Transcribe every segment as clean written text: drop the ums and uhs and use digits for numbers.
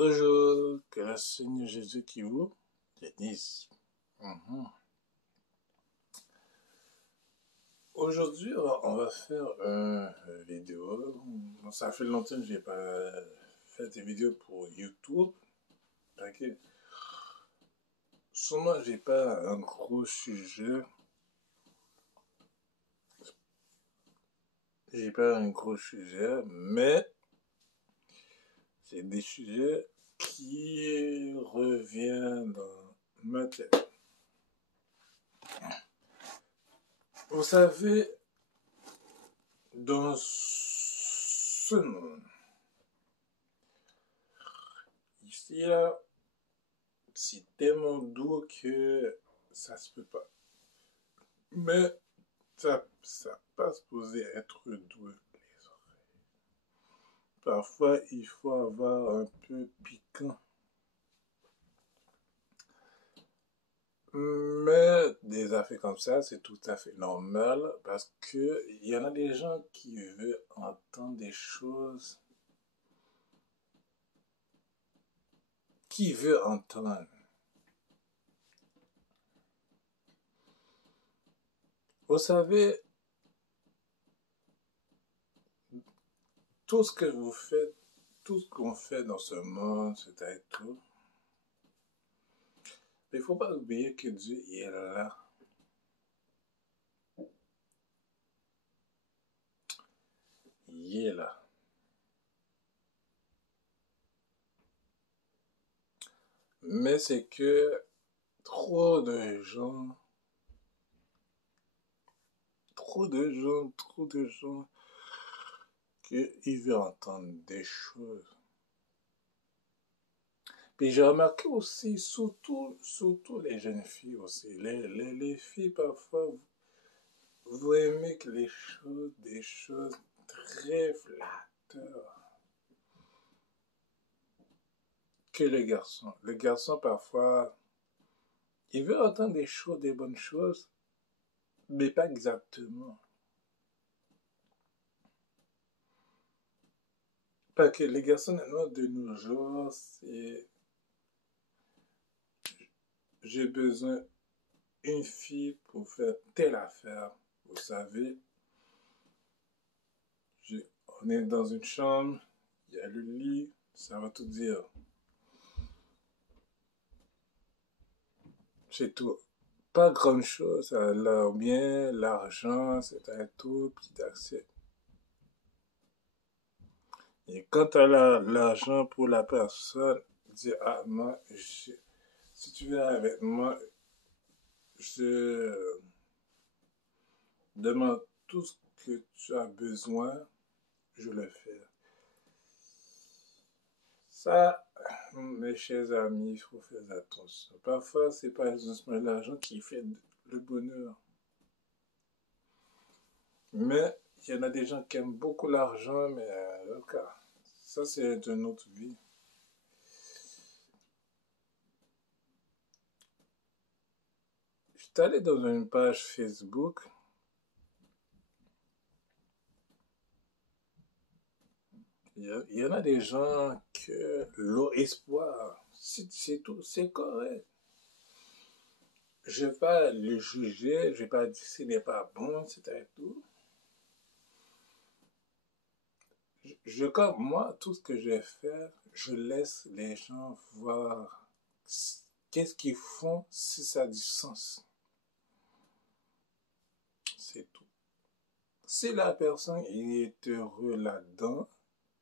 Bonjour, que le Seigneur Jésus qui vous bénisse. Aujourd'hui, on va faire une vidéo. Ça fait longtemps que je n'ai pas fait des vidéos pour YouTube. Ok. Sûrement, j'ai pas un gros sujet. Mais c'est des sujets qui reviennent dans ma tête. Vous savez, dans ce monde, ici, là, c'est tellement doux que ça se peut pas. Mais ça pas supposé être doux, les oreilles. Parfois, il faut avoir un peu piquant. Mais des affaires comme ça, c'est tout à fait normal parce que il y en a des gens qui veulent entendre des choses qui veulent entendre. Vous savez, tout ce que vous faites, tout ce qu'on fait dans ce monde, c'est tout. Mais il ne faut pas oublier que Dieu est là. Il est là. Mais c'est que trop de gens, qu'ils veulent entendre des choses. Puis j'ai remarqué aussi, surtout les jeunes filles aussi. Les filles, parfois, vous aimez que des choses très flatteurs que les garçons. Les garçons, parfois, ils veulent entendre des choses, des bonnes choses, mais pas exactement. Parce que les garçons, maintenant, de nos jours, c'est... J'ai besoin d'une fille pour faire telle affaire. Vous savez, on est dans une chambre, il y a le lit, ça va tout dire. C'est tout. Pas grand chose, alors bien, l'argent, c'est un tout, puis d'accès. Et quand tu as l'argent pour la personne, dis, ah, moi, si tu viens avec moi, je demande tout ce que tu as besoin, je le fais. Ça, mes chers amis, il faut faire attention. Parfois, c'est pas juste l'argent qui fait le bonheur. Mais il y en a des gens qui aiment beaucoup l'argent, mais le cas, ça c'est une autre vie. Je suis allé dans une page Facebook. Il y en a des gens que leur espoir, c'est tout, c'est correct. Je ne vais pas le juger, je ne vais pas dire que ce n'est pas bon, c'est tout. Comme moi, tout ce que je vais faire, je laisse les gens voir qu'est-ce qu'ils font si ça a du sens. C'est tout. Si la personne est heureux là-dedans,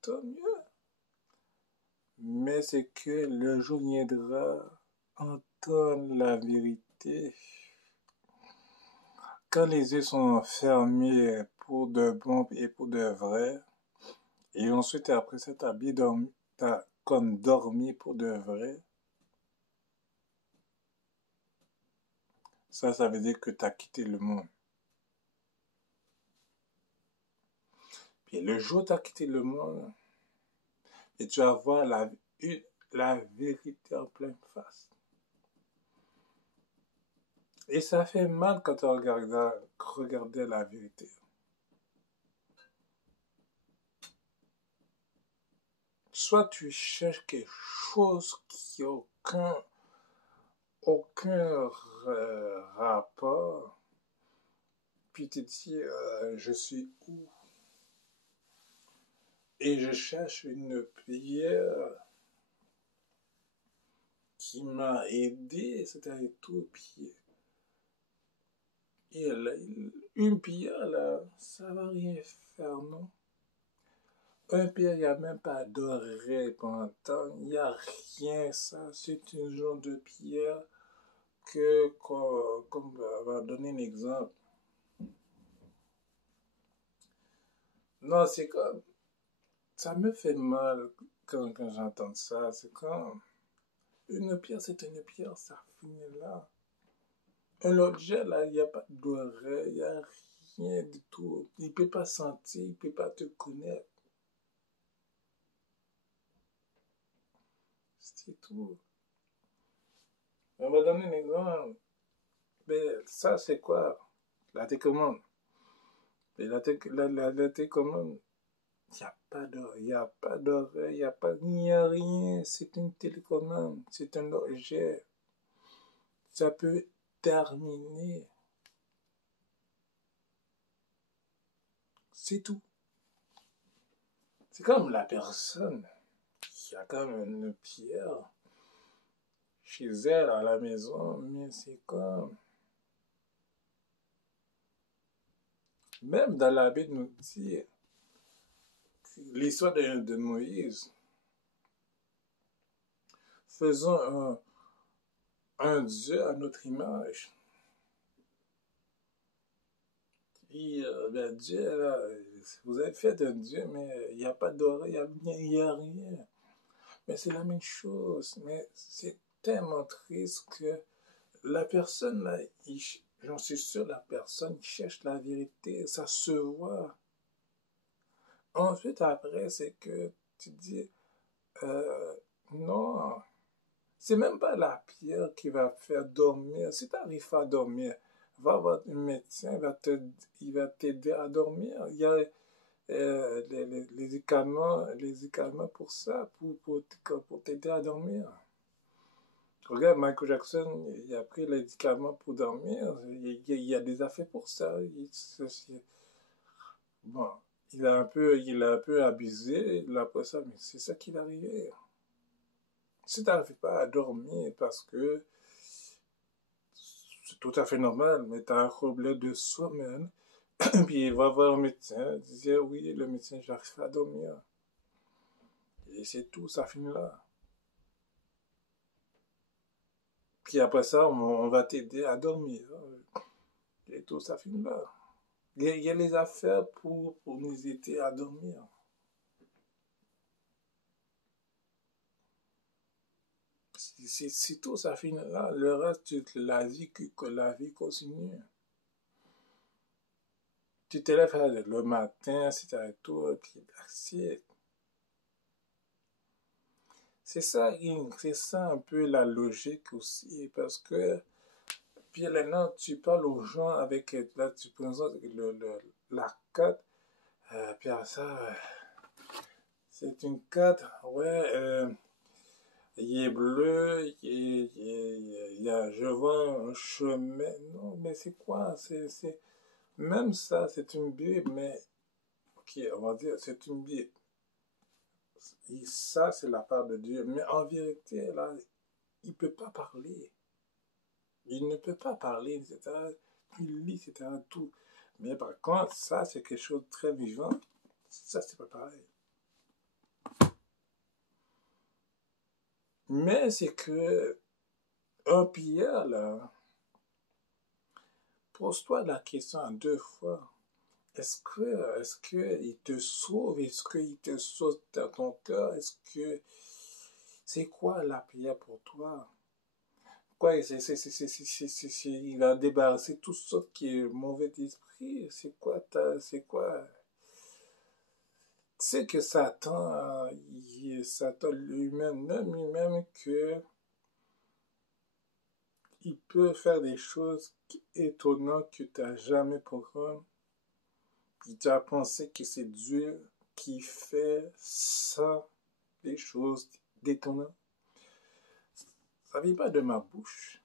tant mieux. Mais c'est que le jour viendra entendre la vérité. Quand les yeux sont fermés pour de bon et pour de vrai, et ensuite après ça, t'as comme dormi pour de vrai, ça veut dire que t'as quitté le monde. Puis le jour où t'as quitté le monde, et tu vas voir la vérité en pleine face. Et ça fait mal quand tu regardes la vérité. soit tu cherches quelque chose qui n'a aucun rapport, puis tu te dis, je suis où? Et je cherche une prière qui m'a aidé, c'est-à-dire tout, puis une prière, là, ça va rien faire, non? Un prière, il n'y a même pas d'oreille pendant le temps, il n'y a rien, ça, c'est un genre de prière comme on va donner un exemple. Non, c'est comme, ça me fait mal quand j'entends ça, c'est comme, une pierre, c'est une pierre, ça finit là. Un objet, là, il n'y a pas d'oreille, il n'y a rien du tout. Il ne peut pas sentir, il ne peut pas te connaître. C'est tout. On va donner un exemple. Mais ça, c'est quoi? La télécommande. Mais la télécommande, il n'y a pas d'oreille, il n'y a pas d'oreille, il n'y a rien. C'est une télécommande, c'est un objet. Ça peut terminer. C'est tout. C'est comme la personne qui a comme une pierre chez elle à la maison, mais c'est comme... Même dans la Bible nous dit l'histoire de Moïse. Faisons un Dieu à notre image. Puis, ben, Dieu, là, vous avez fait un Dieu, mais il n'y a pas d'oreille, il n'y a rien. Mais c'est la même chose. Mais c'est tellement triste que la personne, là, j'en suis sûr, la personne cherche la vérité, ça se voit. Ensuite, après, c'est que tu dis, euh, non, c'est même pas la pierre qui va faire dormir. Si tu n'arrives pas à dormir, va voir un médecin, il va t'aider à dormir. Il y a les médicaments pour ça, pour t'aider à dormir. Regarde, Michael Jackson, il a pris les médicaments pour dormir. Il y a des affaires pour ça. Bon, il a un peu abusé, après ça, mais c'est ça qui est arrivé. Si tu n'arrives pas à dormir parce que c'est tout à fait normal, mais tu as un problème de sommeil, puis il va voir un médecin, il dit oui, le médecin, j'arrive pas à dormir. Et c'est tout, ça finit là. Puis après ça, on va t'aider à dormir. Et tout, ça finit là. Il y a les affaires pour nous aider à dormir. C'est tout, ça finit là. Le reste, la vie continue. Tu te lèves le matin, c'est tout, puis c'est ça un peu la logique aussi, parce que, puis là, tu parles aux gens avec, là, tu présentes la carte, puis après ça, c'est une carte, ouais, il est bleu, je vois un chemin, non, mais c'est quoi, même ça, c'est une Bible, mais, ok, on va dire, c'est une Bible. Et ça, c'est la part de Dieu. Mais en vérité, là, il ne peut pas parler. Il ne peut pas parler, etc. Il lit, etc. Tout. Mais par contre, ça, c'est quelque chose de très vivant. Ça, c'est pas pareil. Mais c'est que un prière, là, pose-toi la question à deux fois. Est-ce que il te sauve? Est-ce qu'il te sauve dans ton cœur? C'est quoi la prière pour toi? Quoi, il va débarrasser tout ce qui est mauvais d'esprit. C'est quoi? Tu sais que Satan lui-même, que il peut faire des choses étonnantes que tu n'as jamais compris. Tu as pensé que c'est Dieu qui fait ça, des choses détonnantes. Ça vient pas de ma bouche.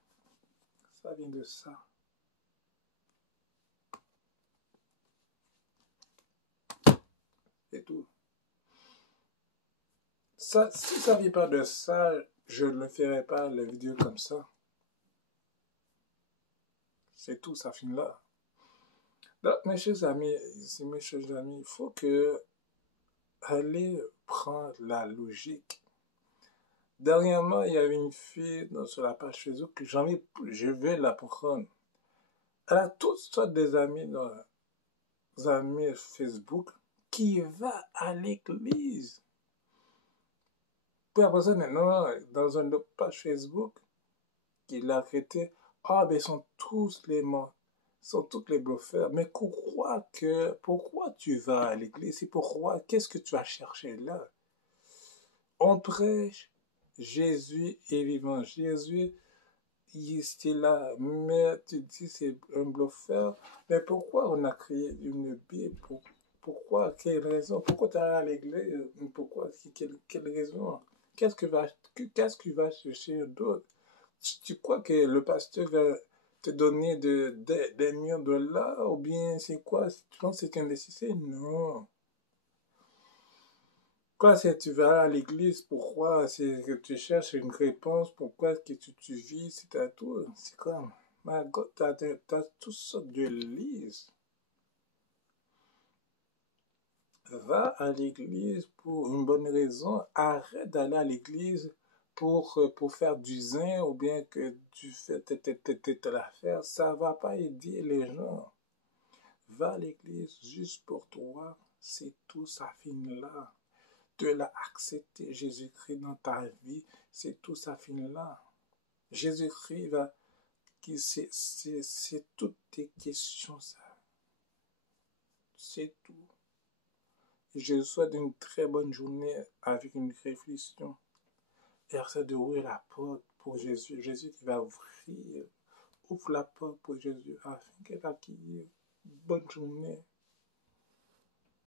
Ça vient de ça. C'est tout. Ça, si ça vient pas de ça, je ne ferai pas les vidéos comme ça. C'est tout, ça finit là. Donc, mes chers amis, il faut que aller prendre la logique. Dernièrement, il y avait une fille sur la page Facebook que je vais la prendre. Elle a toutes sortes des amis Facebook qui va à l'église. Puis après ça, maintenant, dans une autre page Facebook, qu'il a traité, ah, ben, ils sont tous les morts. Sont tous les bluffeurs. Mais pourquoi tu vas à l'église? Et pourquoi? Qu'est-ce que tu vas chercher là? On prêche, Jésus est vivant. Jésus, il est là. Mais tu dis c'est un bluffeur. Mais pourquoi on a créé une Bible? Pourquoi? Quelle raison? Pourquoi tu es à l'église? Pourquoi? Quelle raison? Qu'est-ce que va chercher d'autre? Tu crois que le pasteur va te donner des millions de dollars ou bien c'est quoi? Tu penses que c'est un nécessaire? Non. Quoi, si tu vas à l'église, pourquoi? C'est que tu cherches une réponse, pourquoi que tu vis, c'est à tout. C'est comme, my God, t'as toutes sortes de listes. Va à l'église pour une bonne raison. Arrête d'aller à l'église pour faire du zin ou bien que tu fais telle affaire. Ça va pas aider les gens. Va à l'église juste pour toi. C'est tout, ça finit là. De l'as accepté Jésus-Christ dans ta vie, c'est tout, ça finit là. Jésus-Christ c'est toutes tes questions, ça. C'est tout. Je vous souhaite une très bonne journée avec une réflexion. Et essaie de ouvrir la porte pour Jésus. Jésus qui va ouvrir. Ouvre la porte pour Jésus afin qu'elle accueille. Bonne journée.